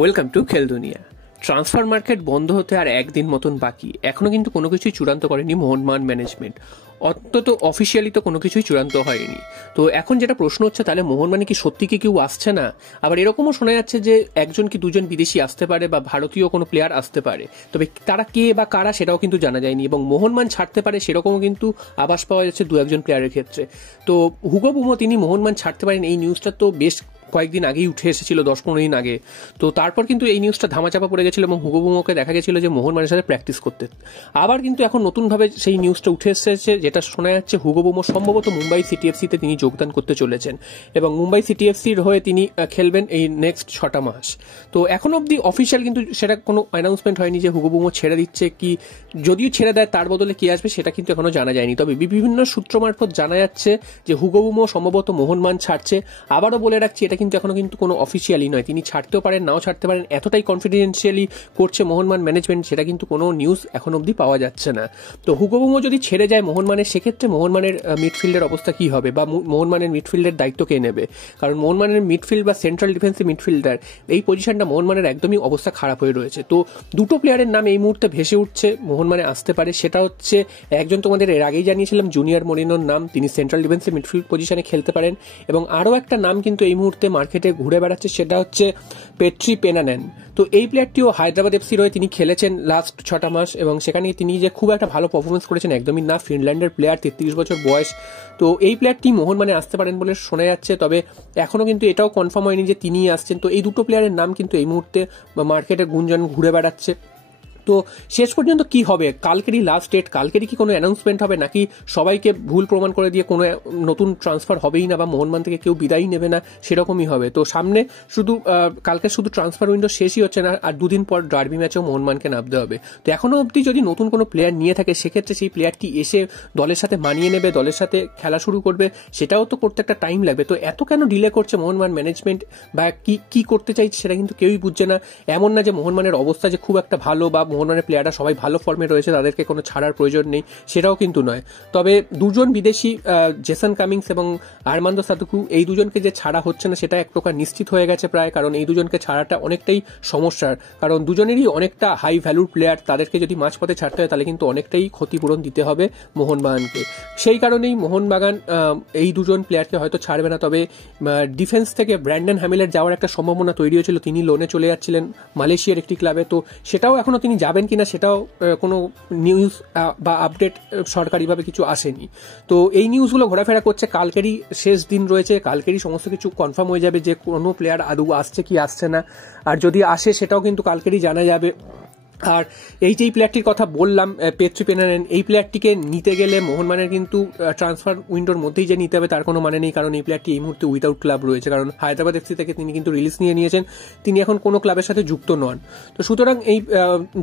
Welcome to খেল দুনিয়া। Transfer market বন্ধ হতে আর একদিন মতন বাকি। এখনো কিন্তু কোনো কিছুই চূড়ান্ত করেনি মোহনবাগান ম্যানেজমেন্ট, অন্তত অফিসিয়ালি তো কোনো কিছুই চূড়ান্ত হয়নি। তো এখন যেটা প্রশ্ন হচ্ছে, তাহলে মোহনবাগানে কি সত্যি কি কেউ আসছে না? আবার এরকমও শোনা যাচ্ছে যে একজন কি দুজন বিদেশি আসতে পারে বা ভারতীয় কোনো প্লেয়ার আসতে পারে, তবে তারা কে বা কারা সেটাও কিন্তু জানা যায়নি। এবং মোহনবাগান ছাড়তে পারে সেরকমও কিন্তু আভাস পাওয়া যাচ্ছে দু একজন প্লেয়ারের ক্ষেত্রে। তো হুগো বুমো তিনি মোহনবাগান ছাড়তে পারেন, এই নিউজটা তো বেশ কয়েকদিন আগেই উঠে এসেছিল, 10-15 দিন আগে। তো তারপর কিন্তু এই নিউজটা ধামাচাপা পড়ে গেছিল এবং হুগো বুমোকে দেখা গেছিল যে মোহনবাগানের সাথে প্র্যাকটিস করতে। আবার কিন্তু এখন নতুনভাবে সেই নিউজটা উঠে এসেছে, যেটা শোনা যাচ্ছে হুগো বুমো সম্ভবত মুম্বাই সিটি এফসিতে তিনি যোগদান করতে চলেছেন এবং মুম্বাই সিটি এফসির হয়ে তিনি খেলবেন এই নেক্সট 6টা মাস। তো এখন অবধি অফিসিয়াল কিন্তু সেটা কোনো অ্যানাউন্সমেন্ট হয়নি যে হুগো বুমো ছেড়ে দিচ্ছে, কি যদিও ছেড়ে দেয় তার বদলে কে আসবে সেটা কিন্তু এখনো জানা যায়নি। তবে বিভিন্ন সূত্র মারফত জানা যাচ্ছে যে হুগো বুমো সম্ভবত মোহনবাগান ছাড়ছে। আবারও বলে রাখছি, এটা কিন্তু এখনো কিন্তু কোনো অফিসিয়ালি নয়, তিনি ছাড়তেও পারেন নাও ছাড়তে পারেন, এতটাই কনফিডেন্সিয়ালি করছে মোহনবাগান ম্যানেজমেন্ট, সেটা কিন্তু কোনো নিউজ এখন অবধি পাওয়া যাচ্ছে না। তো হুগো বুমো যদি ছেড়ে যায় মোহনবাগানের, সেক্ষেত্রে মোহনবাগানের মিডফিল্ডের অবস্থা কি হবে বা মোহনবাগানের মিডফিল্ডের দায়িত্ব কে নেবে? কারণ মোহনবাগানের মিডফিল্ড বা সেন্ট্রাল ডিফেন্সিভ মিডফিল্ডার, এই পজিশনটা মোহনবাগানের একদমই অবস্থা খারাপ হয়ে রয়েছে। তো দুটো প্লেয়ারের নাম এই মুহূর্তে ভেসে উঠছে মোহনবাগানে আসতে পারে। সেটা হচ্ছে একজন তোমাদের এর আগেই জানিয়েছিলাম, জুনিয়র মরিনোর নাম, তিনি সেন্ট্রাল ডিফেন্সিভ মিডফিল্ড পজিশনে খেলতে পারেন। এবং আরও একটা নাম কিন্তু এই মুহূর্তে মার্কেটে ঘুরে বেড়াচ্ছে, সেটা হচ্ছে পেট্রি পেনানেন। তো এই প্লেয়ারটিও হায়দ্রাবাদ এফসির হয়ে তিনি খেলেছেন লাস্ট 6টা মাস এবং সেখানে তিনি যে খুব একটা ভালো পারফরমেন্স করেছেন একদমই না। ফিনল্যান্ডের প্লেয়ার, 33 বছর বয়স। তো এই প্লেয়ারটি মোহনবাগানে আসতে পারেন বলে শোনা যাচ্ছে, তবে এখনো কিন্তু এটাও কনফার্ম হয়নি যে তিনিই আসছেন। তো এই দুটো প্লেয়ারের নাম কিন্তু এই মুহূর্তে মার্কেটে গুঞ্জন ঘুরে বেড়াচ্ছে। তো শেষ পর্যন্ত কি হবে? কালকেরই লাস্ট ডেট, কালকেরই কি কোনো অ্যানাউন্সমেন্ট হবে, নাকি সবাইকে ভুল প্রমাণ করে দিয়ে কোনো নতুন ট্রান্সফার হবেই না বা মোহনবাগান থেকে কেউ বিদায়ই নেবে না, সেরকমই হবে? তো সামনে শুধু কালকে শুধু ট্রান্সফার উইন্ডো শেষই হচ্ছে না, আর দুদিন পর ডার্বি ম্যাচেও মোহনবাগানকে নামতে হবে। তো এখনো অবধি যদি নতুন কোনো প্লেয়ার নিয়ে থাকে, সেক্ষেত্রে সেই প্লেয়ারটি এসে দলের সাথে মানিয়ে নেবে, দলের সাথে খেলা শুরু করবে, সেটাও তো করতে একটা টাইম লাগবে। তো এত কেন ডিলে করছে মোহনবাগান ম্যানেজমেন্ট বা কি করতে চাইছে সেটা কিন্তু কেউই বুঝছে না। এমন না যে মোহনবাগানের অবস্থা যে খুব একটা ভালো বা মোহনবাগানের প্লেয়াররা সবাই ভালো ফর্মে রয়েছে, তাদেরকে কোনো ছাড়ার প্রয়োজন নেই, সেটাও কিন্তু নয়। তবে দুজন বিদেশি, জেসন কামিংস এবং আর্মান্দো সাদুকু, এই দুজনকে যে ছাড়া হচ্ছে না সেটা এক প্রকার নিশ্চিত হয়ে গেছে প্রায়, কারণ এই দুজনকে ছাড়াটা অনেকটাই সমস্যার, কারণ দুজনেরই অনেকটা হাই ভ্যালুর প্লেয়ার, তাদেরকে যদি মাঝপথে ছাড়তে হয় তাহলে কিন্তু অনেকটাই ক্ষতিপূরণ দিতে হবে মোহনবাগানকে। সেই কারণেই মোহনবাগান এই দুজন প্লেয়ারকে হয়তো ছাড়বে না। তবে ডিফেন্স থেকে ব্র্যান্ডন হ্যামিলের যাওয়ার একটা সম্ভাবনা তৈরি হয়েছিল, তিনি লোনে চলে যাচ্ছিলেন মালয়েশিয়ার একটি ক্লাবে। তো সেটাও এখনো তিনি যাবেন কিনা সেটাও কোনো নিউজ বা আপডেট সরকারিভাবে কিছু আসেনি। তো এই নিউজগুলো ঘোরাফেরা করছে, কালকেরই শেষ দিন রয়েছে, কালকেরই সমস্ত কিছু কনফার্ম হয়ে যাবে যে কোনো প্লেয়ার আদৌ আসছে কি আসছে না, আর যদি আসে সেটাও কিন্তু কালকেরই জানা যাবে। আর এই যে প্লেয়ারটির কথা বললাম, পেট্রি পেনানেন, এই প্লেয়ারটিকে নিতে গেলে মোহনবাগানের কিন্তু ট্রান্সফার উইন্ডোর মধ্যেই যে নিতে হবে তার কোনো মানে নেই, কারণ এই প্লেয়ারটি এই মুহূর্তে উইদাউট ক্লাব রয়েছে, কারণ হায়দ্রাবাদ এফসি থেকে তিনি কিন্তু রিলিজ নিয়ে নিয়েছেন, তিনি এখন কোনো ক্লাবের সাথে যুক্ত নন। তো সুতরাং এই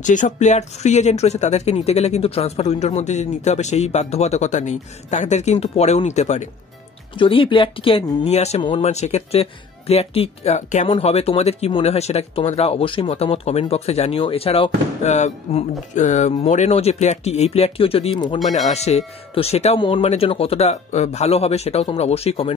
যেসব প্লেয়ার ফ্রি এজেন্ট রয়েছে তাদেরকে নিতে গেলে কিন্তু ট্রান্সফার উইন্ডোর মধ্যে যে নিতে হবে সেই বাধ্যবাধকতা নেই, তাদের কিন্তু পরেও নিতে পারে। যদি এই প্লেয়ারটিকে নিয়ে আসে মোহনবাগান, সেক্ষেত্রে প্লেয়ারটি কেমন হবে, তোমাদের কি মনে হয় সেটা তোমরা অবশ্যই মতামত কমেন্ট বক্সে জানিও। এছাড়াও মোরেনো যে প্লেয়ারটি, এই প্লেয়ারটিও যদি মোহনবাগানে আসে তো সেটাও মোহনবাগানের জন্য কতটা ভালো হবে সেটাও তোমরা অবশ্যই কমেন্ট